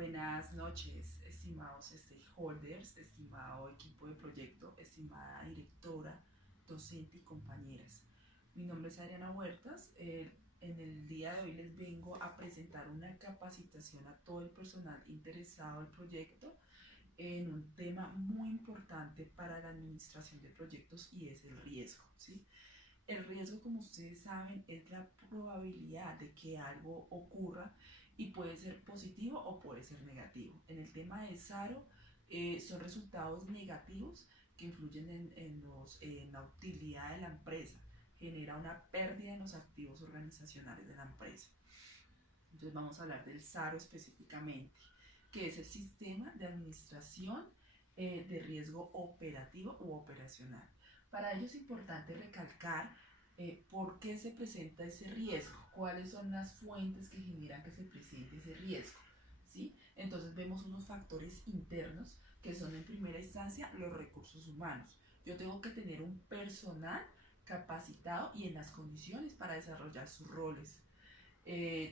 Buenas noches, estimados stakeholders, estimado equipo de proyecto, estimada directora, docente y compañeras. Mi nombre es Adriana Huertas. En el día de hoy les vengo a presentar una capacitación a todo el personal interesado en el proyecto en un tema muy importante para la administración de proyectos y es el riesgo, ¿sí? El riesgo, como ustedes saben, es la probabilidad de que algo ocurra y puede ser positivo o puede ser negativo. En el tema de SARO, son resultados negativos que influyen en la utilidad de la empresa, genera una pérdida en los activos organizacionales de la empresa. Entonces vamos a hablar del SARO específicamente, que es el sistema de administración de riesgo operativo u operacional. Para ello es importante recalcar por qué se presenta ese riesgo, cuáles son las fuentes que generan que se presente ese riesgo, ¿sí? Entonces vemos unos factores internos que son en primera instancia los recursos humanos. Yo tengo que tener un personal capacitado y en las condiciones para desarrollar sus roles.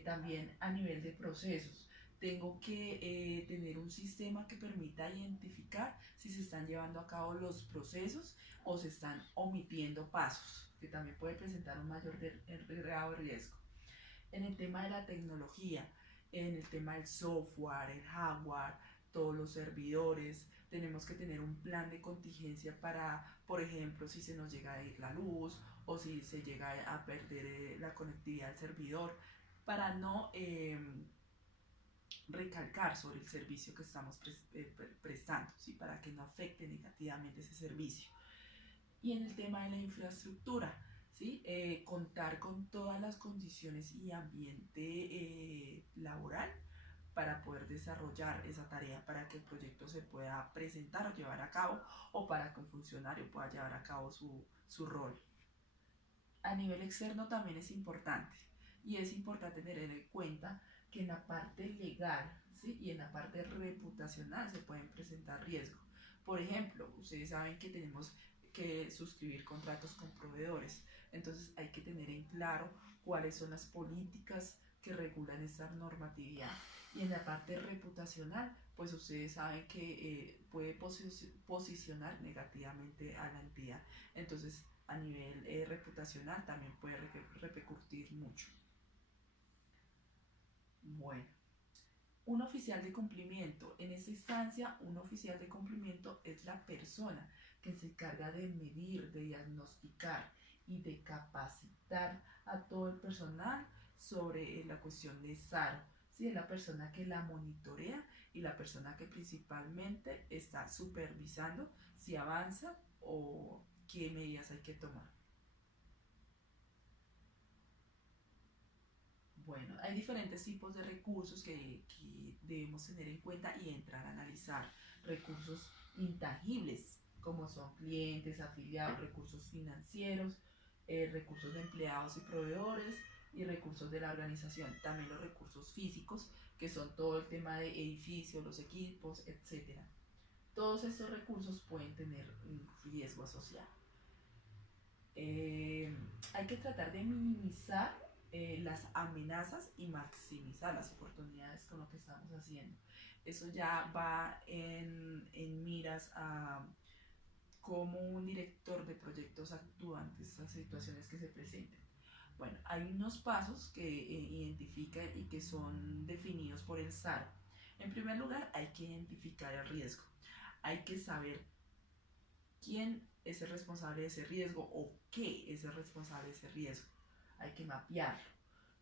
También a nivel de procesos, tengo que tener un sistema que permita identificar si se están llevando a cabo los procesos o se están omitiendo pasos, que también puede presentar un mayor grado de riesgo. En el tema de la tecnología, en el tema del software, el hardware, todos los servidores, tenemos que tener un plan de contingencia para, por ejemplo, si se nos llega a ir la luz o si se llega a perder la conectividad del servidor, para no recalcar sobre el servicio que estamos prestando, ¿sí? Para que no afecte negativamente ese servicio. Y en el tema de la infraestructura, ¿sí? Contar con todas las condiciones y ambiente laboral para poder desarrollar esa tarea, para que el proyecto se pueda presentar o llevar a cabo, o para que un funcionario pueda llevar a cabo su rol. A nivel externo también es importante, y es importante tener en cuenta que en la parte legal, ¿sí? Y en la parte reputacional se pueden presentar riesgos. Por ejemplo, ustedes saben que tenemos que suscribir contratos con proveedores, entonces hay que tener en claro cuáles son las políticas que regulan esta normatividad. Y en la parte reputacional, pues ustedes saben que puede posicionar negativamente a la entidad. Entonces, a nivel reputacional también puede repercutir mucho. Bueno, un oficial de cumplimiento. En esta instancia, un oficial de cumplimiento es la persona que se encarga de medir, de diagnosticar y de capacitar a todo el personal sobre la cuestión de SARO. ¿Sí? Es la persona que la monitorea y la persona que principalmente está supervisando si avanza o qué medidas hay que tomar. Bueno, hay diferentes tipos de recursos que debemos tener en cuenta y entrar a analizar. Recursos intangibles, como son clientes, afiliados, recursos financieros, recursos de empleados y proveedores, y recursos de la organización. También los recursos físicos, que son todo el tema de edificios, los equipos, etc. Todos estos recursos pueden tener un riesgo asociado. Hay que tratar de minimizar las amenazas y maximizar las oportunidades con lo que estamos haciendo. Eso ya va en miras a cómo un director de proyectos actúa ante estas situaciones que se presenten. Bueno, hay unos pasos que identifica y que son definidos por el SARO. En primer lugar, hay que identificar el riesgo. Hay que saber quién es el responsable de ese riesgo o qué es el responsable de ese riesgo. Hay que mapearlo.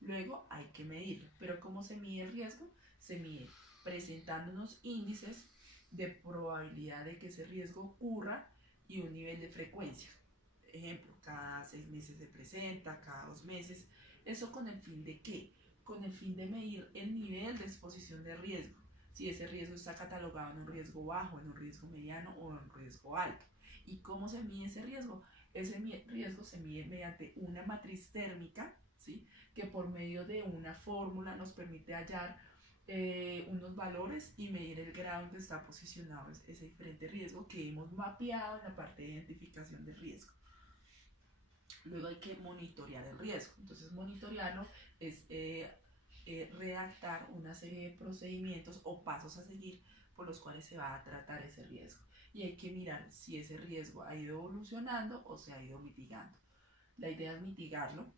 Luego hay que medirlo. Pero ¿cómo se mide el riesgo? Se mide presentando unos índices de probabilidad de que ese riesgo ocurra y un nivel de frecuencia. Ejemplo, cada 6 meses se presenta, cada 2 meses. ¿Eso con el fin de qué? Con el fin de medir el nivel de exposición de riesgo. Si ese riesgo está catalogado en un riesgo bajo, en un riesgo mediano o en un riesgo alto. ¿Y cómo se mide ese riesgo? Ese riesgo se mide mediante una matriz térmica, ¿sí? Que por medio de una fórmula nos permite hallar unos valores y medir el grado en que está posicionado ese diferente riesgo que hemos mapeado en la parte de identificación del riesgo. Luego hay que monitorear el riesgo. Entonces monitorearlo es redactar una serie de procedimientos o pasos a seguir por los cuales se va a tratar ese riesgo. Y hay que mirar si ese riesgo ha ido evolucionando o se ha ido mitigando. La idea es mitigarlo,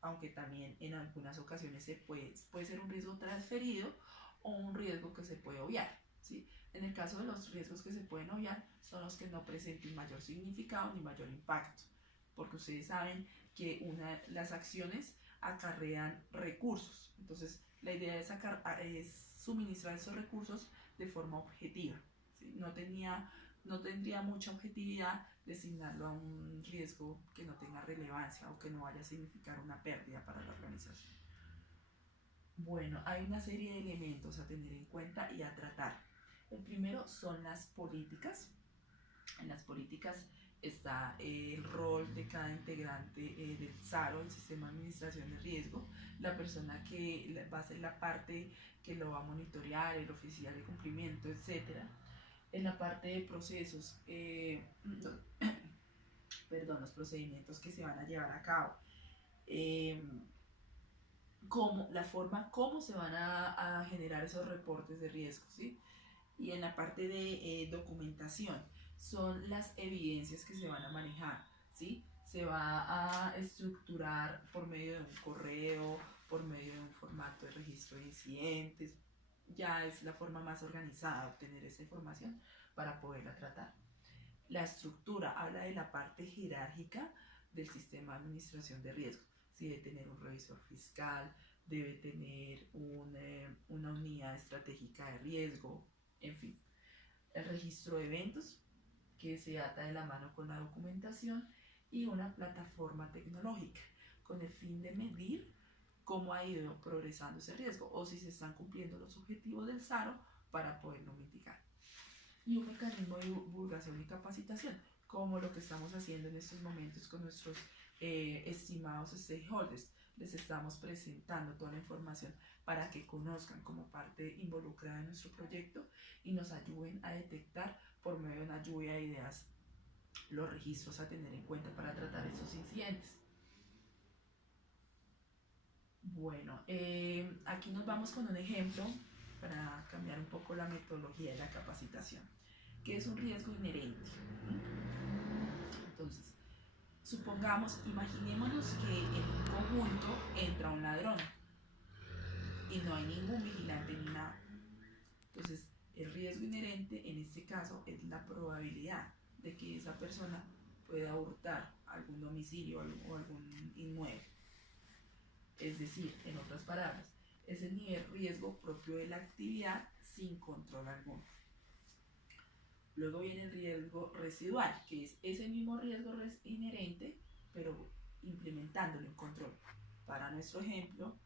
aunque también en algunas ocasiones puede ser un riesgo transferido o un riesgo que se puede obviar, ¿sí? En el caso de los riesgos que se pueden obviar, son los que no presenten mayor significado ni mayor impacto, porque ustedes saben que las acciones acarrean recursos. Entonces, la idea es suministrar esos recursos de forma objetiva, ¿sí? No tendría mucha objetividad designarlo a un riesgo que no tenga relevancia o que no vaya a significar una pérdida para la organización. Bueno, hay una serie de elementos a tener en cuenta y a tratar. El primero son las políticas. En las políticas está el rol de cada integrante del SARO, el Sistema de Administración de Riesgo, la persona que va a ser la parte que lo va a monitorear, el oficial de cumplimiento, etc. En la parte de procesos, los procedimientos que se van a llevar a cabo, la forma como se van a generar esos reportes de riesgo, ¿sí? Y en la parte de documentación, son las evidencias que se van a manejar, ¿sí? Se va a estructurar por medio de un correo, por medio de un formato de registro de incidentes. Ya es la forma más organizada de obtener esa información para poderla tratar. La estructura habla de la parte jerárquica del sistema de administración de riesgo. Sí, debe tener un revisor fiscal, debe tener una unidad estratégica de riesgo, en fin. El registro de eventos, que se ata de la mano con la documentación, y una plataforma tecnológica con el fin de medir cómo ha ido progresando ese riesgo o si se están cumpliendo los objetivos del SARO para poderlo mitigar. Y un mecanismo de divulgación y capacitación, como lo que estamos haciendo en estos momentos con nuestros estimados stakeholders. Les estamos presentando toda la información para que conozcan como parte involucrada en nuestro proyecto y nos ayuden a detectar por medio de una lluvia de ideas los registros a tener en cuenta para tratar esos incidentes. Bueno, aquí nos vamos con un ejemplo para cambiar un poco la metodología de la capacitación, que es un riesgo inherente. Entonces, imaginémonos que en un conjunto entra un ladrón y no hay ningún vigilante ni nada. Entonces, el riesgo inherente en este caso es la probabilidad de que esa persona pueda hurtar algún domicilio o algún inmueble. Es decir, en otras palabras, es el nivel de riesgo propio de la actividad sin control alguno. Luego viene el riesgo residual, que es ese mismo riesgo inherente, pero implementándolo en control. Para nuestro ejemplo,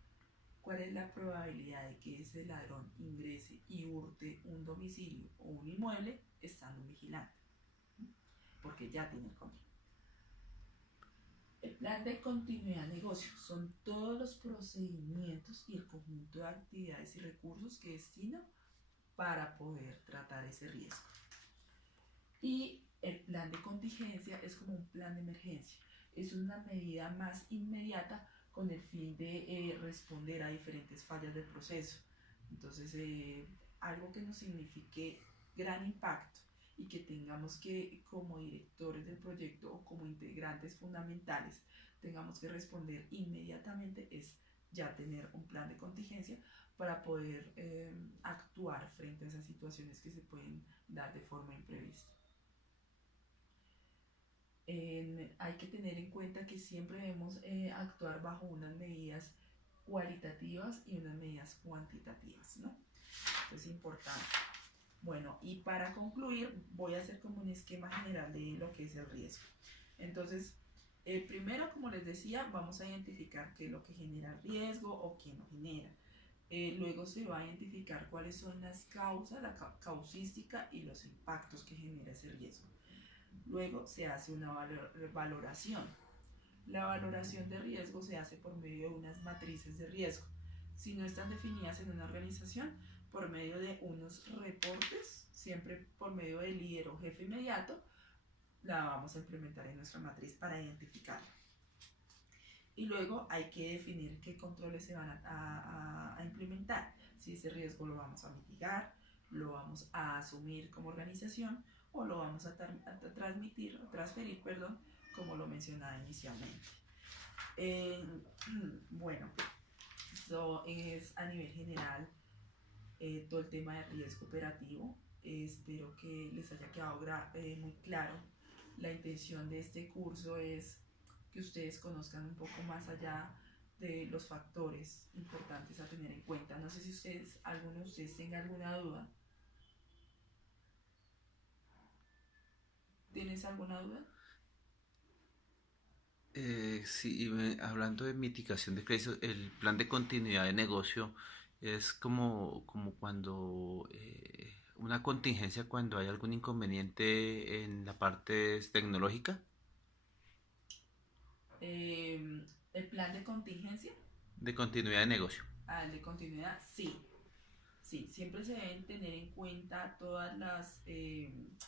¿cuál es la probabilidad de que ese ladrón ingrese y hurte un domicilio o un inmueble estando un vigilante? Porque ya tiene el control. El plan de continuidad de negocio son todos los procedimientos y el conjunto de actividades y recursos que destino para poder tratar ese riesgo. Y el plan de contingencia es como un plan de emergencia. Es una medida más inmediata con el fin de responder a diferentes fallas del proceso. Entonces, algo que nos signifique gran impacto y que tengamos que, como directores del proyecto o como integrantes fundamentales, tengamos que responder inmediatamente es ya tener un plan de contingencia para poder actuar frente a esas situaciones que se pueden dar de forma imprevista. Hay que tener en cuenta que siempre debemos actuar bajo unas medidas cualitativas y unas medidas cuantitativas, ¿no? Es importante. Bueno, y para concluir voy a hacer como un esquema general de lo que es el riesgo. Entonces, primero, como les decía, vamos a identificar qué es lo que genera riesgo o qué no genera. Luego se va a identificar cuáles son las causas, la causística y los impactos que genera ese riesgo. Luego se hace una valoración. La valoración de riesgo se hace por medio de unas matrices de riesgo. Si no están definidas en una organización, por medio de unos reportes, siempre por medio del líder o jefe inmediato, la vamos a implementar en nuestra matriz para identificarla. Y luego hay que definir qué controles se van a implementar, si ese riesgo lo vamos a mitigar, lo vamos a asumir como organización o lo vamos transferir, perdón, como lo mencionaba inicialmente. Bueno, eso es a nivel general todo el tema de riesgo operativo. Espero que les haya quedado muy claro. La intención de este curso es que ustedes conozcan un poco más allá de los factores importantes a tener en cuenta. No sé si alguno de ustedes tenga alguna duda. ¿Tienes alguna duda? Sí, hablando de mitigación de crisis, el plan de continuidad de negocio es como cuando una contingencia cuando hay algún inconveniente en la parte tecnológica El plan de contingencia, de continuidad de negocio. de continuidad, sí. Sí, siempre se deben tener en cuenta todas las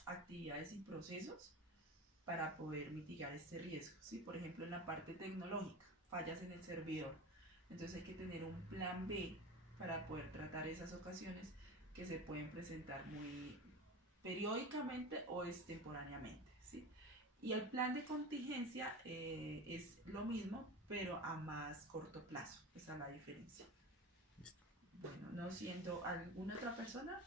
actividades y procesos para poder mitigar este riesgo. ¿Sí? Por ejemplo, en la parte tecnológica, fallas en el servidor. Entonces hay que tener un plan B para poder tratar esas ocasiones que se pueden presentar muy periódicamente o extemporáneamente. ¿Sí? Y el plan de contingencia es lo mismo, pero a más corto plazo. Esa es la diferencia. Bueno, no siendo alguna otra persona,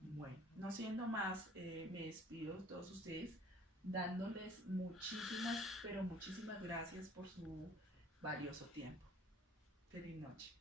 bueno, no siendo más, me despido de todos ustedes dándoles muchísimas, pero muchísimas gracias por su valioso tiempo. Feliz noche.